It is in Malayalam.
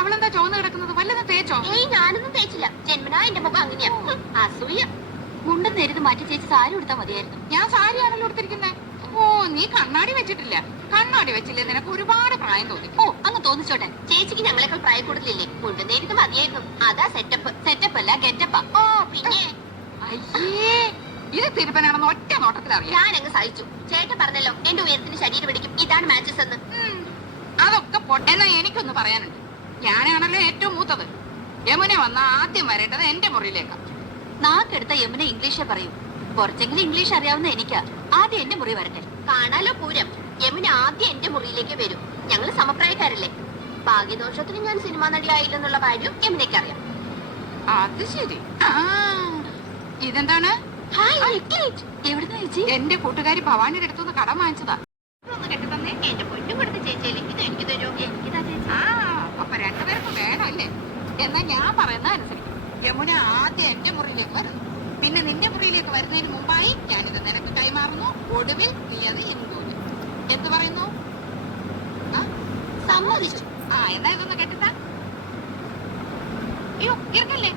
അവളെന്താ ചോന്ന് കിടക്കുന്നത്? വല്ലതും തേച്ചോ? ഏയ് ഞാനൊന്നും തേച്ചില്ല. ജന്മനാ എന്റെ മുഖം അങ്ങനെയാ. അസൂയ. മുണ്ടും നേരിത് മാറ്റി ചേച്ചി സാരി കൊടുത്താൽ മതിയായിരുന്നു. ഞാൻ സാരിയാണല്ലോ എടുത്തിരിക്കുന്നേ. ഓ, നീ കണ്ണാടി വെച്ചിട്ടില്ല. കണ്ണാടി വെച്ചില്ലേ നിനക്ക് ഒരുപാട് പ്രായം തോന്നി. ഓ, അങ്ങ് തോന്നിച്ചോട്ടെ. ചേച്ചിക്ക് ഞങ്ങളെക്കാൾ പ്രായം കൂടുതലില്ലേ? മുണ്ടും നേരിത് മതിയായിരുന്നു. അതാ സെറ്റപ്പ്. സെറ്റപ്പ് അല്ല ഗെറ്റപ്പാ. ഓ പിന്നെ അയ്യേ, ഇത് തിരുപ്പനാണെന്ന് ഒറ്റ നോട്ടത്തിൽ അറിയാം. ഞാൻ അങ്ങ് സഹിച്ചു. ചേട്ടൻ പറഞ്ഞല്ലോ എന്റെ ഉയരത്തിന് ശരീരം പിടിക്കും, ഇതാണ് മാച്ചസ് എന്ന്. അതൊക്കെ പൊട്ടെന്നാ എനിക്കൊന്ന് പറയാനുണ്ട്. ഞാനാണല്ലോ ഏറ്റവും മൂത്തത്. യമുന വന്ന ആദ്യം വരേണ്ടത് എന്റെ മുറിയിലേക്കാണ്. നാക്കെടുത്ത യമുന ഇംഗ്ലീഷേ പറയൂ. കുറച്ചെങ്കിലും ഇംഗ്ലീഷ് അറിയാവുന്ന എനിക്കാ. ആദ്യം എന്റെ മുറി വരട്ടെ. കാണാലോ പൂരം. യമുന ആദ്യം എന്റെ മുറിയിലേക്ക് വരും. ഞങ്ങള് സമപ്രായക്കാരല്ലേ. ഭാഗ്യദോഷത്തിന് ഞാൻ സിനിമാ നടിയായില്ലെന്നുള്ള കാര്യം യമുനയ്ക്ക് അറിയാം. അത് ശരി. ഇതെന്താണ്? എവിടുന്ന ചേച്ചി? എന്റെ കൂട്ടുകാരി ഭവാനിയുടെ അടുത്തുനിന്ന് കടം വാങ്ങിച്ചതാ. ഒന്ന് കെട്ടിത്തന്നേ. എന്റെ പൊന്നും കൊടുത്ത് ചേച്ചിയില്ലേ, ഇത് എനിക്ക് തരുമോ? എനിക്കിതാ ചേച്ചി. അപ്പൊ രണ്ടുപേർക്കും വേണമല്ലേ? എന്നാ ഞാൻ പറയുന്ന അനുസരിക്കും. യമുന ആദ്യം എന്റെ മുറിയിലേക്ക് വരുന്നു. പിന്നെ നിന്റെ മുറിയിലേക്ക് വരുന്നതിന് മുമ്പായി ഞാനിത് നിനക്ക് കൈമാറുന്നു. ഒടുവിൽ നീ അത് ഇൻക്ലൂഡ്. എന്ത് പറയുന്നു? സമ്മതിച്ചു. എന്നാ ഇതൊന്ന് കെട്ടിത്താ. അയ്യോ, ഇറക്കല്ലേ.